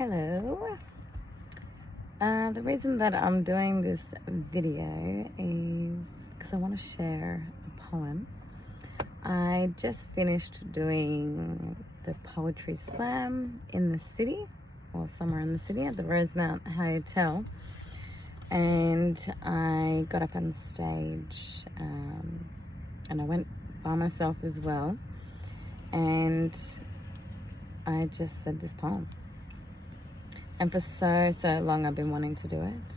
Hello. The reason that I'm doing this video is because I want to share a poem. I just finished doing the poetry slam in the city, or somewhere in the city at the Rosemount Hotel, and I got up on stage and I went by myself as well, and I just said this poem. And for so long I've been wanting to do it,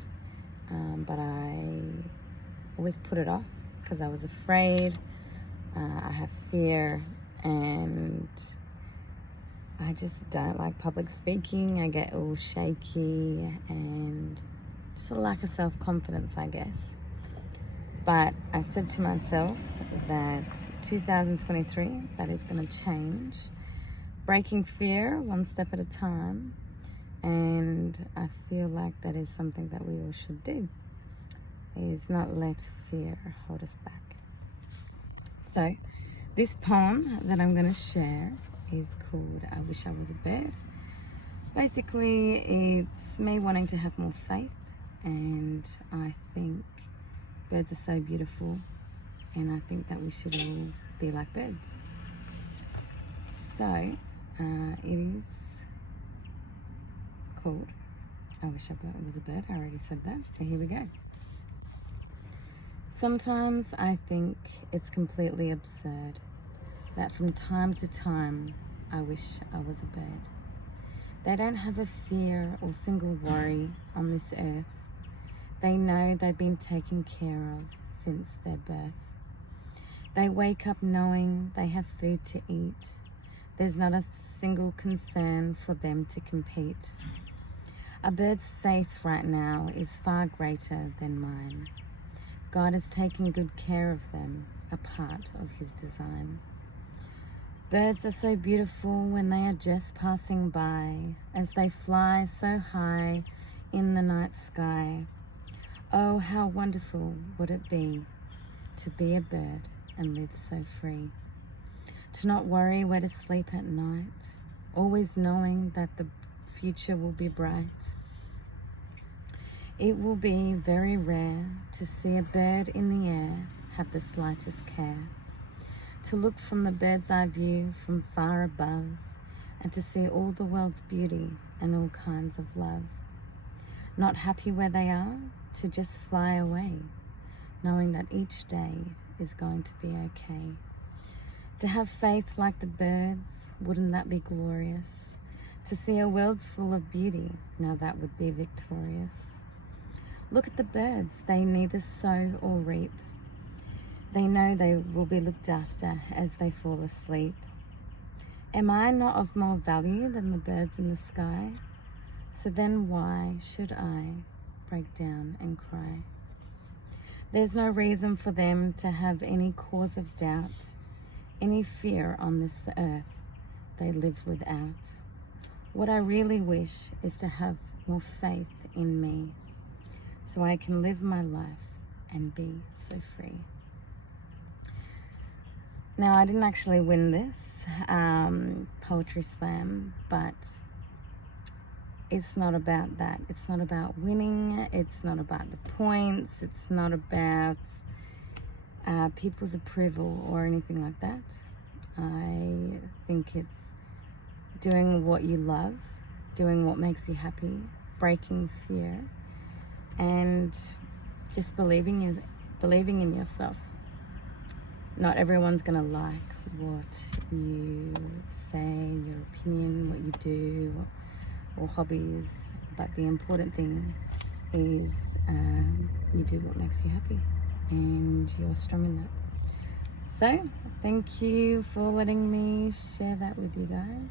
but I always put it off because I was afraid. I have fear, and I just don't like public speaking. I get all shaky and just a lack of self-confidence, I guess. But I said to myself that 2023, that is going to change. Breaking fear one step at a time. And I feel like that is something that we all should do, is not let fear hold us back. So this poem that I'm going to share is called I Wish I Was a Bird. Basically, it's me wanting to have more faith, and I think birds are so beautiful, and I think that we should all be like birds. So it is called I Wish I Was a Bird. I already said that, but here we go. Sometimes I think it's completely absurd that from time to time I wish I was a bird. They don't have a fear or single worry on this earth. They know they've been taken care of since their birth. They wake up knowing they have food to eat. There's not a single concern for them to compete. A bird's faith right now is far greater than mine. God has taken good care of them, a part of his design. Birds are so beautiful when they are just passing by, as they fly so high in the night sky. Oh, how wonderful would it be to be a bird and live so free. To not worry where to sleep at night, always knowing that the future will be bright. It will be very rare to see a bird in the air have the slightest care. To look from the bird's eye view from far above, and to see all the world's beauty and all kinds of love. Not happy where they are, to just fly away, knowing that each day is going to be okay. To have faith like the birds, wouldn't that be glorious? To see a world's full of beauty, now that would be victorious. Look at the birds, they neither sow or reap. They know they will be looked after as they fall asleep. Am I not of more value than the birds in the sky? So then why should I break down and cry? There's no reason for them to have any cause of doubt, any fear on this earth they live without. What I really wish is to have more faith in me, so I can live my life and be so free. Now, I didn't actually win this poetry slam, but it's not about that. It's not about winning. It's not about the points. It's not about people's approval or anything like that. I think it's doing what you love, doing what makes you happy, breaking fear, and just believing in yourself. Not everyone's gonna like what you say, your opinion, what you do, or hobbies, but the important thing is you do what makes you happy, and you're strong in that. So thank you for letting me share that with you guys.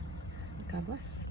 God bless.